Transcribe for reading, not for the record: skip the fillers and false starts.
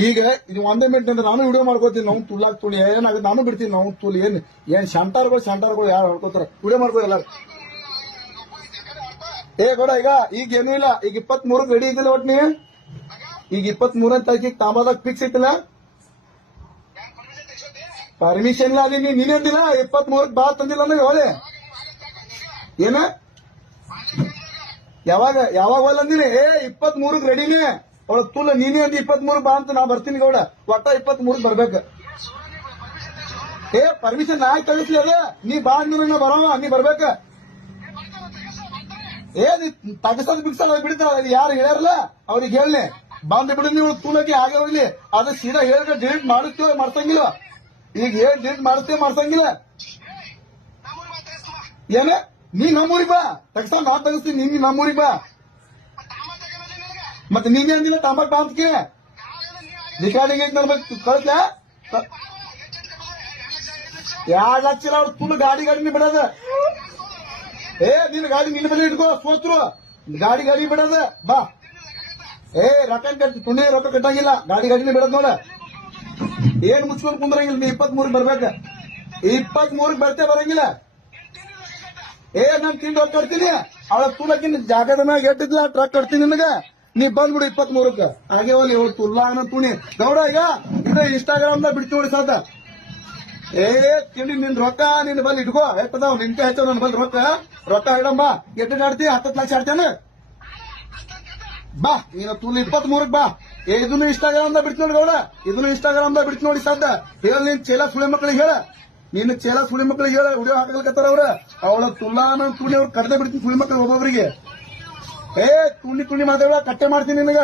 ಈಗ ಇದು ಒಂದೇ ಮಿನಿಟ್ ಅಂದ್ರೆ ನಾನು ವಿಡಿಯೋ ಮಾಡ್ಕೋತೀನಿ. ನಾವು ತುಳ್ಳಾಕ್ ತುಳಿ ಏನಾಗುತ್ತೆ ನಾನು ಬಿಡ್ತೀನಿ. ನಾವು ತುಳಿ ಏನ್ ಶಂಟಾರ್ಗಳು ಯಾರು ಹೊಡ್ಕೋತಾರ. ವಿಡಿಯೋ ಮಾಡ್ಕೋ ಎಲ್ಲಾರು. ಗೌಡ ಈಗ ಏನೂ ಇಲ್ಲ. ಈಗ 23 ರೆಡಿ ಇದ್ದಿಲ್ಲ ಒಟ್ ನೀ. ಈಗ 23ನೇ ತಾರೀಕಿಗೆ ತಾಂಬಾದಾಗ ಫಿಕ್ಸ್ ಐತಿಲ್ಲ. ಪರ್ಮಿಷನ್ ಇಲ್ಲ ಅಲ್ಲಿ ನೀನೇ ಅಂದಿಲ್ಲ 23ಕ್ಕೆ ಬಾ ತಂದಿಲ್ಲ ಅಂದ್ರೆ ಹೇಳಿ ಏನ ಯಾವಾಗ ಒಲ್ಲ ಅಂದಿನಿ. 23ಕ್ಕೆ ರೆಡಿನೇ ಅವಳ ತುಲ್ಲ ನೀನೇ ಅಂದಿ 23 ಬಾ ಅಂತ ನಾ ಬರ್ತೀನಿ ಗೌಡ. ಒಟ್ಟ 23ಕ್ಕೆ ಬರ್ಬೇಕು. ಪರ್ಮಿಷನ್ ನಾ ಕಳಿಸ್ಲಿ ಅದ. ನೀ ಬಾ ಅಂದಿನ ಬರವ ನೀ ಬರ್ಬೇಕ. ನೀ ತಗಸದ್ ಬಿಡ್ಸಲ್ಲ ಬಿಡ್ತಾರ. ಯಾರು ಹೇಳ್ಯಾರಲ್ಲ ಅವ್ರಿಗೆ ಹೇಳಿ ಬಂದ್ ಬಿಡು. ನೀವು ತೂಲಕ್ಕೆ ಹಾಗೆ ಹೋಗ್ಲಿ. ಅದು ಸೀದಾ ಹೇಳಿದ್ರೆ ಡಿಲೀಟ್ ಮಾಡುತ್ತೇವೆ ಮಾಡ್ಸಂಗಿಲ್ಲ. ಈಗ ಏನ್ ಡಿಲೀಟ್ ಮಾಡುತ್ತೇವೆ ಮಾಡ್ಸಂಗಿಲ್ಲ. ಏನ ನೀ ನಮ್ಮೂರಿಗೆ ಬಾ ತಗಸ ನಾ ತಗಸ್ತೀನಿ. ನೀ ನಮ್ಮೂರಿಗೆ ಬಾ. ಮತ್ತೆ ನೀನೇ ಅಂದಿಲ್ಲ ತಾಂಬಾಕ್ ಬಾ ಅಂತ ರಿಕಾರ್ಡಿಂಗ್ ಐತಿ ನನ್ಬೇಕು ಕಳಿಸ್ಲ. 2 ಲಕ್ಷ ಅವ್ರ ತುಳು ಗಾಡಿ ಬಿಡೋದ. ನಿನ್ನ ಗಾಡಿ ನಿನ್ನ ಮೇಲೆ ಇಟ್ಕೋ ಸೋತ್ರು. ಗಾಡಿ ಬಿಡೋದ ಬಾ. ರೊಕ್ಕ ಕಟ್ಟಿ ತುಣಿ ರೊಕ್ಕ ಕಟ್ಟಂಗಿಲ್ಲ. ಗಾಡಿನೇ ಬಿಡೋದ್ ನೋಡ. ಏನ್ ಮುಚ್ಕೊಂಡ್ ಕುಂದ್ರಂಗಿಲ್ಲ. ನೀ 23ಕ್ಕೆ ಬರ್ಬೇಕ. 23ಕ್ಕೆ ಬರ್ತೇ ಬರಂಗಿಲ್ಲ. ನಾನ್ ತಿಂಡಿ ಹೋಗಿ ಕಟ್ತೀನಿ. ಅವಳ ತುಳಕಿನ ಜಾಗದ ಮ್ಯಾಗ ಎಟ್ಟಿದ್ಲ ಟ್ರಕ್ ಕಟ್ತೀನಿ ನಿನಗ. ನೀ ಬಂದ್ಬಿಡು 23ಕ್ಕೆ. ಹಾಗೆ ಹೋಗಿ ಅವಳು ತುಳ್ಳಾನ ತುಣಿ ಗೌಡ. ಈಗ ಇದು ಇನ್ಸ್ಟಾಗ್ರಾಮ್ ದಾಗ ಬಿಡ್ತಿ ನೋಡಿ ಸಾತ. ತಿಂಡಿ ನಿನ್ ರೊಕ್ಕ ನಿನ್ ಬಲ್ಲಿ ಇಟ್ಕೋ. ಎಟ್ಟದಾವ್ ನಿನ್ ಹೆಚ್ಚ ನನ್ ಬಲ್ಲಿ ರೊಕ್ಕ ಇಡಂಬಾ. ಎಟ್ಟು ಆಡ್ತಿ 10 ಲಕ್ಷ ಆಡ್ತೇನೆ ಬಾ. ನೀನು ತುಳು 23ಕ್ಕೆ ಬಾ. ಇದನ್ನು ಇನ್ಸ್ಟಾಗ್ರಾಮ್ ದಾಗ ಬಿಡ್ತಿ ನೋಡಿ ಗೌಡ. ಇದನ್ನು ಇನ್ಸ್ಟಾಗ್ರಾಮ್ ದಾಗ ಬಿಡ್ತಿ ನೋಡಿ ಸಾಧ್ಯ. ಹೇಳ ನೀನ್ ಚೇಲ ಸುಳಿ ಮಕ್ಳಿಗೆ ಹೇಳ. ನಿನ್ನ ಚೇಲ ಸುಳಿ ಮಕ್ಳಿಗೆ ಹೇಳ. ವಿಡಿಯೋ ಹಾಕಲ್ಕತ್ತಾರ ಅವ್ರ. ಅವಳ ತುಳ್ಳಾನ ತುಳಿ ಅವ್ರು ಕಟ್ಟದೆ ಬಿಡ್ತೀನಿ ಸುಳಿ ಮಕ್ಳಿಗೆ ಒಬ್ಬೊಬ್ರಿಗೆ. ತುಳಿ ಮಾತಾಡ ಕಟ್ಟೆ ಮಾಡ್ತೀನಿ ನಿನಗ.